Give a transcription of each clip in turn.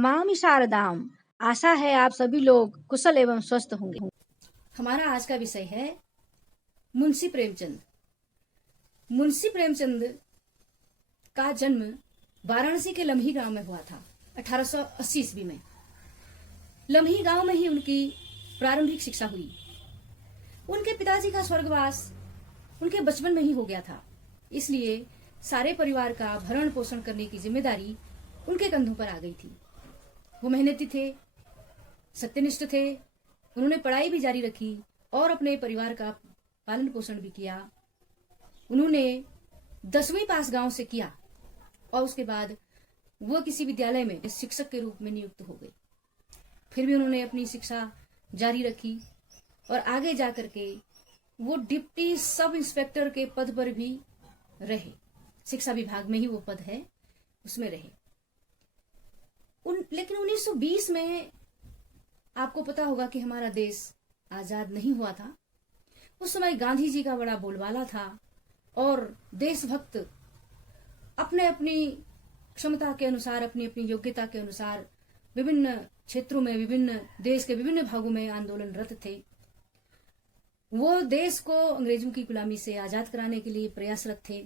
नमामि शारदाम। आशा है आप सभी लोग कुशल एवं स्वस्थ होंगे। हमारा आज का विषय है मुंशी प्रेमचंद। मुंशी प्रेमचंद का जन्म वाराणसी के लम्ही गांव में हुआ था 1880 ईस्वी में। लम्ही गांव में ही उनकी प्रारंभिक शिक्षा हुई। उनके पिताजी का स्वर्गवास उनके बचपन में ही हो गया था, इसलिए सारे परिवार का भरण पोषण करने की जिम्मेदारी उनके कंधों पर आ गई थी। वो मेहनती थे, सत्यनिष्ठ थे। उन्होंने पढ़ाई भी जारी रखी और अपने परिवार का पालन पोषण भी किया। उन्होंने 10वीं पास गांव से किया और उसके बाद वो किसी विद्यालय में शिक्षक के रूप में नियुक्त हो गए। फिर भी उन्होंने अपनी शिक्षा जारी रखी और आगे जाकर के वो डिप्टी सब इंस्पेक्टर के पद पर भी रहे। शिक्षा विभाग में ही वो पद है, उसमें रहे। लेकिन 1920 में आपको पता होगा कि हमारा देश आजाद नहीं हुआ था। उस समय गांधी जी का बड़ा बोलबाला था और देशभक्त अपने अपनी क्षमता के अनुसार, अपनी अपनी योग्यता के अनुसार विभिन्न क्षेत्रों में, विभिन्न देश के विभिन्न भागों में आंदोलनरत थे। वो देश को अंग्रेजों की गुलामी से आजाद कराने के लिए प्रयासरत थे।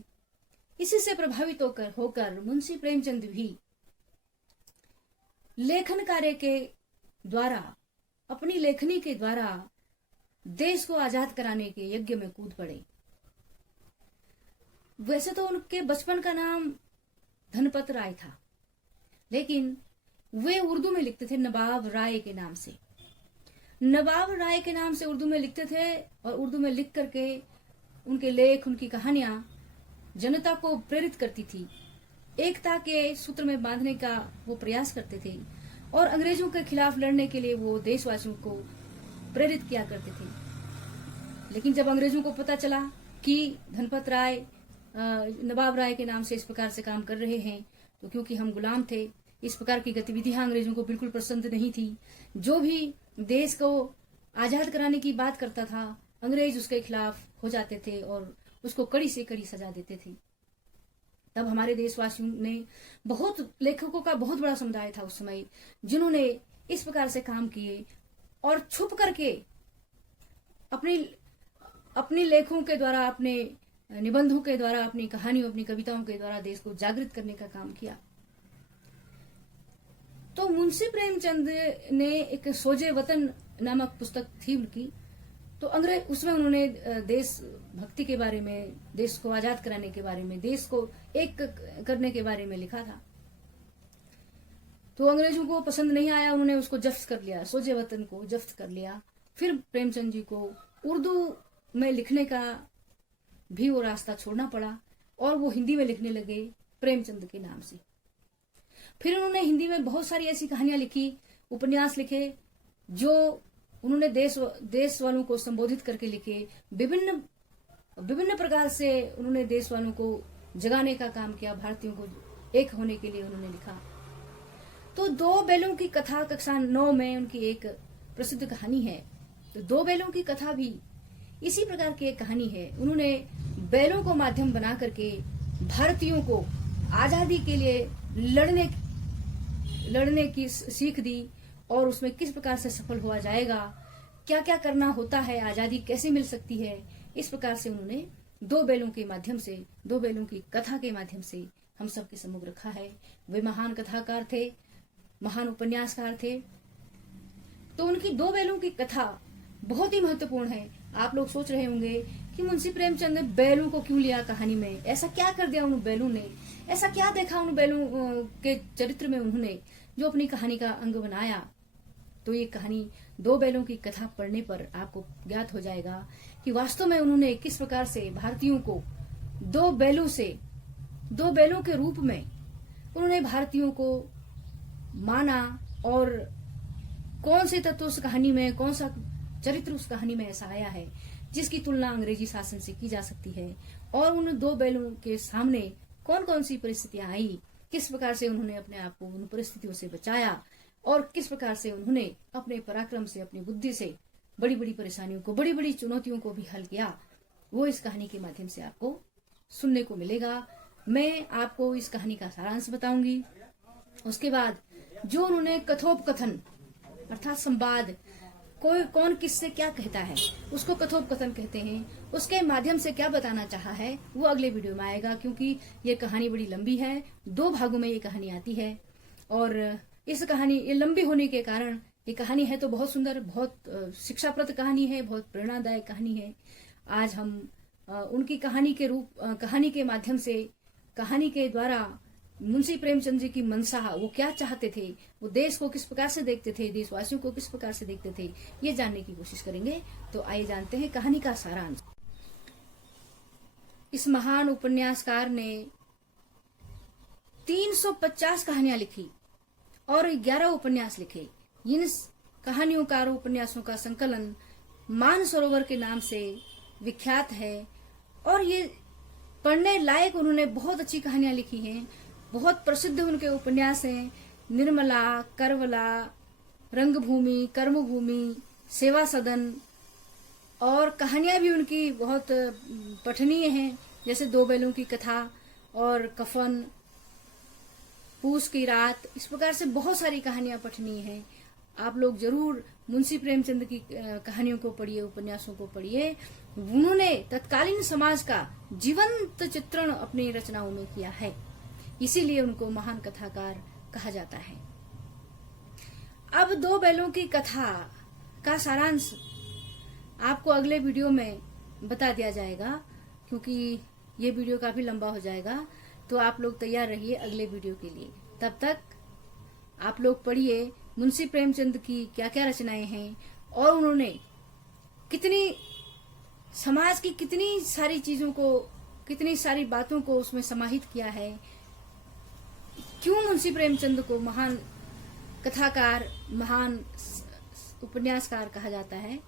इसी से प्रभावित होकर मुंशी प्रेमचंद भी लेखन कार्य के द्वारा, अपनी लेखनी के द्वारा देश को आजाद कराने के यज्ञ में कूद पड़े। वैसे तो उनके बचपन का नाम धनपत राय था, लेकिन वे उर्दू में लिखते थे नवाब राय के नाम से। नवाब राय के नाम से उर्दू में लिखते थे और उर्दू में लिख करके उनके लेख, उनकी कहानियां जनता को प्रेरित करती थी। एकता के सूत्र में बांधने का वो प्रयास करते थे और अंग्रेजों के खिलाफ लड़ने के लिए वो देशवासियों को प्रेरित किया करते थे। लेकिन जब अंग्रेजों को पता चला कि धनपत राय नवाब राय के नाम से इस प्रकार से काम कर रहे हैं, तो क्योंकि हम गुलाम थे, इस प्रकार की गतिविधियां अंग्रेजों को बिल्कुल पसंद नहीं थी। जो भी देश को आजाद कराने की बात करता था, अंग्रेज उसके खिलाफ हो जाते थे और उसको कड़ी से कड़ी सजा देते थे। तब हमारे देशवासियों ने, बहुत लेखकों का बहुत बड़ा समुदाय था उस समय, जिन्होंने इस प्रकार से काम किए और छुप करके अपनी लेखों के द्वारा, अपने निबंधों के द्वारा, अपनी कहानियों, अपनी कविताओं के द्वारा देश को जागृत करने का काम किया। तो मुंशी प्रेमचंद ने एक सोजे वतन नामक पुस्तक थी उनकी, तो अंग्रेज उसमें उन्होंने देश भक्ति के बारे में, देश को आजाद कराने के बारे में, देश को एक करने के बारे में लिखा था। तो अंग्रेजों को पसंद नहीं आया, उन्होंने उसको जब्त कर लिया, सोजे वतन को जब्त कर लिया। फिर प्रेमचंद जी को उर्दू में लिखने का भी वो रास्ता छोड़ना पड़ा और वो हिंदी में लिखने लगे प्रेमचंद के नाम से। फिर उन्होंने हिंदी में बहुत सारी ऐसी कहानियां लिखी, उपन्यास लिखे, जो उन्होंने देश वालों को संबोधित करके लिखे। विभिन्न प्रकार से उन्होंने देश वालों को जगाने का काम किया, भारतीयों को एक होने के लिए उन्होंने लिखा। तो दो बैलों की कथा कक्षा 9 में उनकी एक प्रसिद्ध कहानी है। तो दो बैलों की कथा भी इसी प्रकार की एक कहानी है। उन्होंने बैलों को माध्यम बना करके भारतीयों को आजादी के लिए लड़ने की सीख दी और उसमें किस प्रकार से सफल हुआ जाएगा, क्या क्या करना होता है, आजादी कैसे मिल सकती है, इस प्रकार से उन्होंने दो बैलों के माध्यम से, दो बैलों की कथा के माध्यम से हम सबके सम्मुख रखा है। वे महान कथाकार थे, महान उपन्यासकार थे। तो उनकी दो बैलों की कथा बहुत ही महत्वपूर्ण है। आप लोग सोच रहे होंगे कि मुंशी प्रेमचंद ने बैलों को क्यों लिया कहानी में, ऐसा क्या कर दिया उन बैलों ने, ऐसा क्या देखा उन बैलों के चरित्र में उन्होंने जो अपनी कहानी का अंग बनाया। तो ये कहानी दो बैलों की कथा पढ़ने पर आपको ज्ञात हो जाएगा कि वास्तव में उन्होंने किस प्रकार से भारतीयों को दो बैलों के रूप में उन्होंने भारतीयों को माना और कौन से तत्व उस कहानी में, कौन सा चरित्र उस कहानी में ऐसा आया है जिसकी तुलना अंग्रेजी शासन से की जा सकती है, और उन दो बैलों के सामने कौन कौन सी परिस्थितियां आई, किस प्रकार से उन्होंने अपने आप को उन परिस्थितियों से बचाया और किस प्रकार से उन्होंने अपने पराक्रम से, अपनी बुद्धि से बड़ी बड़ी परेशानियों को, बड़ी बड़ी चुनौतियों को भी हल किया, वो इस कहानी के माध्यम से आपको सुनने को मिलेगा। मैं आपको इस कहानी का सारांश बताऊंगी। उसके बाद जो उन्होंने कथोपकथन अर्थात संवाद, कोई कौन किससे क्या कहता है उसको कथोपकथन कहते हैं, उसके माध्यम से क्या बताना चाहा है वो अगले वीडियो में आएगा, क्योंकि ये कहानी बड़ी लंबी है, 2 भागों में ये कहानी आती है। और इस कहानी ये लंबी होने के कारण, ये कहानी है तो बहुत सुंदर, बहुत शिक्षाप्रद कहानी है, बहुत प्रेरणादायक कहानी है। आज हम उनकी कहानी के माध्यम से, कहानी के द्वारा मुंशी प्रेमचंद जी की मनसा, वो क्या चाहते थे, वो देश को किस प्रकार से देखते थे, देशवासियों को किस प्रकार से देखते थे, ये जानने की कोशिश करेंगे। तो आइए जानते हैं कहानी का सारांश। इस महान उपन्यासकार ने 350 कहानियां लिखी और 11 उपन्यास लिखे। इन कहानियों का, उपन्यासों का संकलन मानसरोवर के नाम से विख्यात है और ये पढ़ने लायक, उन्होंने बहुत अच्छी कहानियां लिखी हैं। बहुत प्रसिद्ध उनके उपन्यास हैं, निर्मला, करवला, रंगभूमि, कर्मभूमि, सेवा सदन, और कहानियां भी उनकी बहुत पठनीय हैं, जैसे 2 बैलों की कथा और कफन, पूस की रात। इस प्रकार से बहुत सारी कहानियां पठनीय हैं। आप लोग जरूर मुंशी प्रेमचंद की कहानियों को पढ़िए, उपन्यासों को पढ़िए। उन्होंने तत्कालीन समाज का जीवंत चित्रण अपनी रचनाओं में किया है, इसीलिए उनको महान कथाकार कहा जाता है। अब 2 बैलों की कथा का सारांश आपको अगले वीडियो में बता दिया जाएगा, क्योंकि ये वीडियो काफी लंबा हो जाएगा। तो आप लोग तैयार रहिए अगले वीडियो के लिए। तब तक आप लोग पढ़िए मुंशी प्रेमचंद की क्या क्या रचनाएं हैं और उन्होंने कितनी समाज की कितनी सारी चीजों को, कितनी सारी बातों को उसमें समाहित किया है। क्यों मुंशी प्रेमचंद को महान कथाकार, महान उपन्यासकार कहा जाता है,